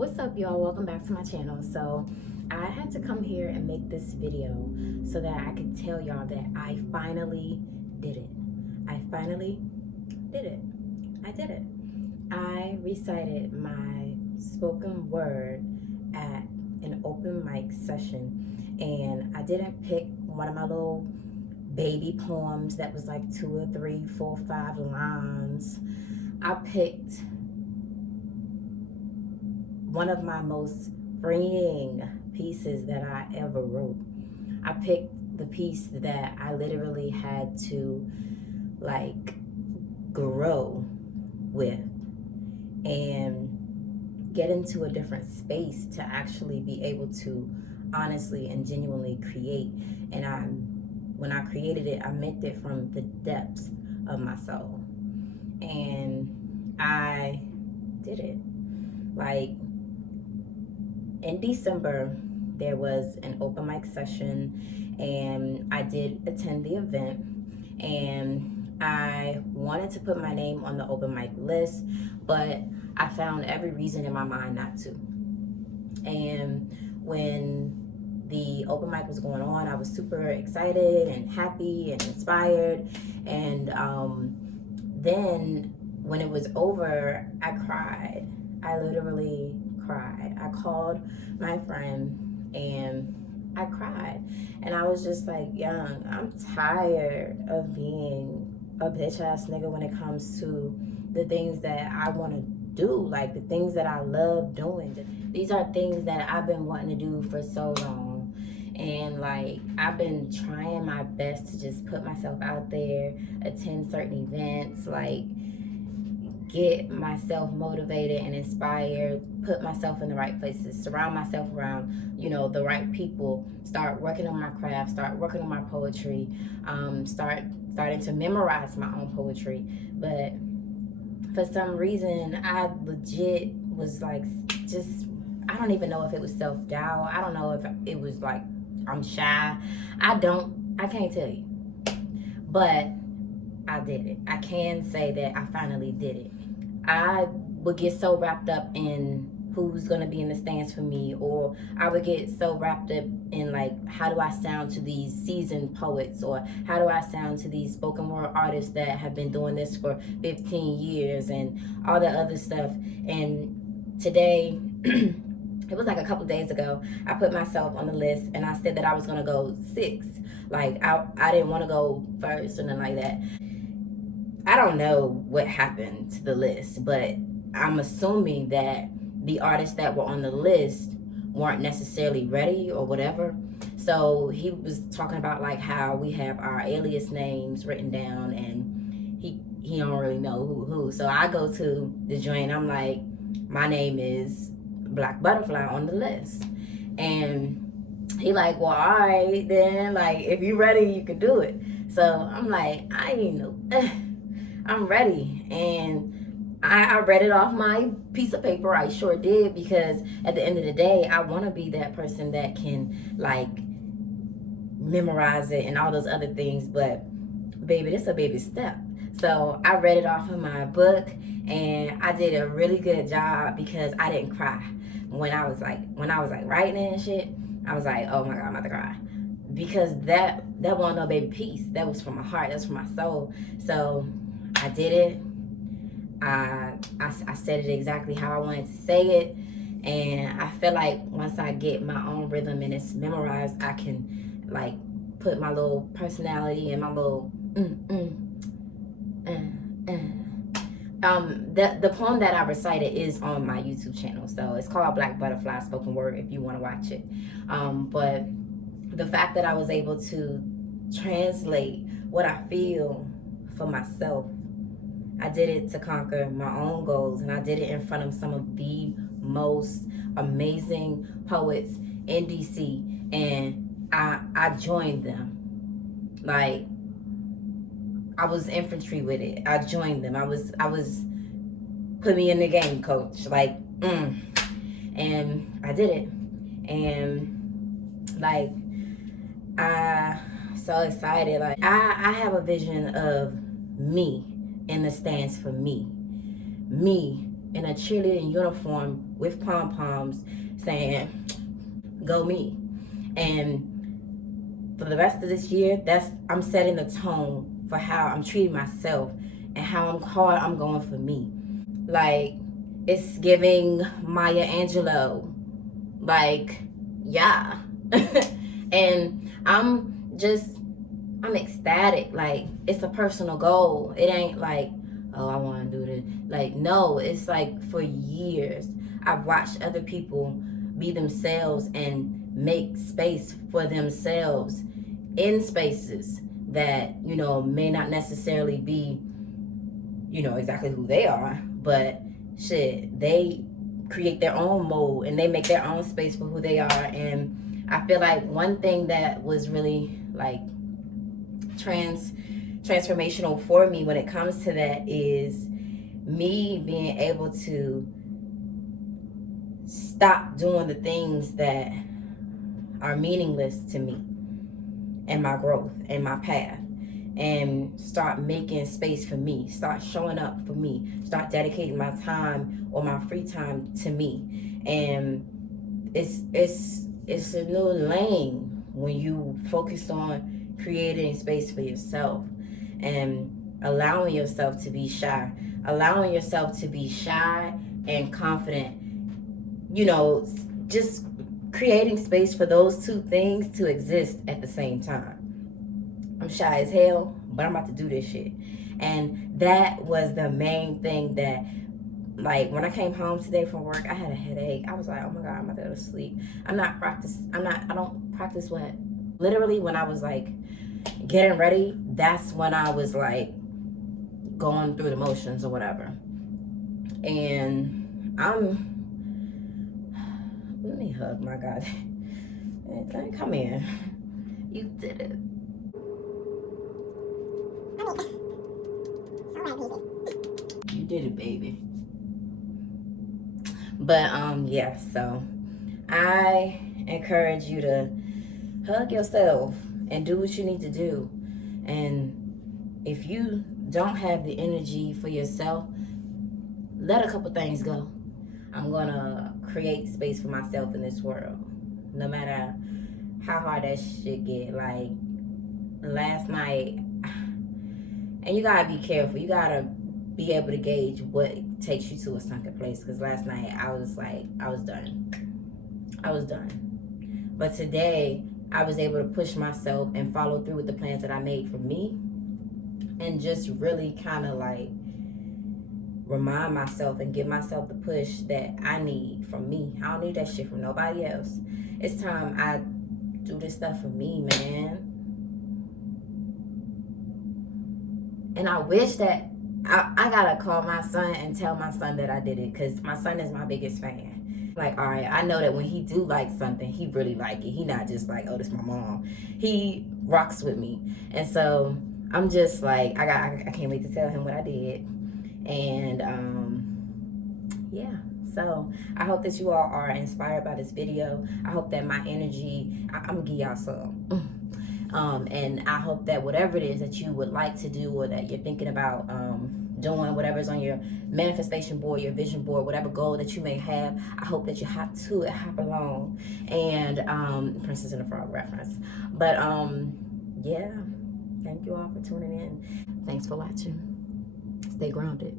What's up, y'all? Welcome back to my channel. So I had to come here and make this video so that I could tell y'all that I finally did it. I finally did it. I did it. I recited my spoken word at an open mic session, and I didn't pick one of my little baby poems that was like 2 or 3, 4, 5 lines. I picked one of my most freeing pieces that I ever wrote. I picked the piece that I literally had to like grow with and get into a different space to actually be able to honestly and genuinely create. And when I created it, I meant it from the depths of my soul. And I did it. Like, in December, there was an open mic session, and I did attend the event, and I wanted to put my name on the open mic list, but I found every reason in my mind not to. And when the open mic was going on, I was super excited and happy and inspired. And then when it was over, I cried. I literally cried. I called my friend and I cried. And I was just like, Young, I'm tired of being a bitch ass nigga when it comes to the things that I want to do, like the things that I love doing. These are things that I've been wanting to do for so long. And like, I've been trying my best to just put myself out there, attend certain events, like get myself motivated and inspired, put myself in the right places, surround myself around, the right people, start working on my craft, start working on my poetry, starting to memorize my own poetry. But for some reason, I legit was like, I don't even know if it was self-doubt. I don't know if it was like, I'm shy. I can't tell you. But I did it. I can say that I finally did it. I would get so wrapped up in who's going to be in the stands for me, or I would get so wrapped up in like, how do I sound to these seasoned poets, or how do I sound to these spoken word artists that have been doing this for 15 years and all the other stuff. And today, it was like a couple days ago, I put myself on the list and I said that I was going to go 6th. Like, I didn't want to go first or nothing like that. I don't know what happened to the list, but I'm assuming that the artists that were on the list weren't necessarily ready or whatever. So he was talking about like how we have our alias names written down, and he don't really know who. So I go to the joint, I'm like, my name is Black Butterfly on the list. And he like, well, all right then, like, if you ready, you can do it. So I'm like, I ain't know. I'm ready. And I read it off my piece of paper. I sure did, because at the end of the day, I want to be that person that can like memorize it and all those other things. But baby, this a baby step. So I read it off of my book, and I did a really good job because I didn't cry when I was like writing it and shit. I was like, oh my God, I'm about to cry, because that wasn't no baby piece. That was from my heart. That's from my soul. So I did it. I said it exactly how I wanted to say it. And I feel like once I get my own rhythm and it's memorized, I can like put my little personality and my little the poem that I recited is on my YouTube channel. So it's called Black Butterfly Spoken Word if you want to watch it. But the fact that I was able to translate what I feel for myself, I did it to conquer my own goals, and I did it in front of some of the most amazing poets in DC, and I joined them. Like, I was infantry with it. I joined them. I was put me in the game, coach. Like, and I did it. And like, I so excited. Like, I have a vision of me in the stands for me in a cheerleading uniform with pom-poms saying, go me. And for the rest of this year, I'm setting the tone for how I'm treating myself and how hard I'm going for me. Like, it's giving Maya Angelou. Like, yeah. And I'm ecstatic. Like, it's a personal goal. It ain't like, oh, I want to do this. Like, no, it's like for years I've watched other people be themselves and make space for themselves in spaces that, you know, may not necessarily be, you know, exactly who they are, but shit, they create their own mode and they make their own space for who they are. And I feel like one thing that was really like transformational for me when it comes to that is me being able to stop doing the things that are meaningless to me and my growth and my path, and start making space for me, start showing up for me, start dedicating my time or my free time to me. And it's a new lane when you focus on creating space for yourself and allowing yourself to be shy, and confident, you know, just creating space for those two things to exist at the same time. I'm shy as hell, but I'm about to do this shit. And that was the main thing that, like, when I came home today from work, I had a headache. I was like, oh my God, I'm about to go to sleep. I don't practice what? Literally, when I was like getting ready, that's when I was like going through the motions or whatever. And let me hug my God. Come here. You did it. You did it, baby. But yeah, so I encourage you to hug yourself and do what you need to do. And if you don't have the energy for yourself, let a couple things go. I'm gonna create space for myself in this world, no matter how hard that shit get. Like last night, and you gotta be careful. You gotta be able to gauge what takes you to a sunken place. Because last night I was like, I was done. But today I was able to push myself and follow through with the plans that I made for me, and just really kind of like remind myself and give myself the push that I need from me. I don't need that shit from nobody else. It's time I do this stuff for me, man. And I wish that I gotta call my son and tell my son that I did it, because my son is my biggest fan. Like, all right, I know that when he do like something, he really like it. He not just like, oh, this my mom. He rocks with me. And so I'm just like, I can't wait to tell him what I did. And yeah, so I hope that you all are inspired by this video. I hope that my energy, I'm gonna give y'all some. And I hope that whatever it is that you would like to do, or that you're thinking about doing, whatever's on your manifestation board, your vision board, whatever goal that you may have, I hope that you hop to it, hop along. And Princess and the Frog reference. But yeah, thank you all for tuning in. Thanks for watching. Stay grounded.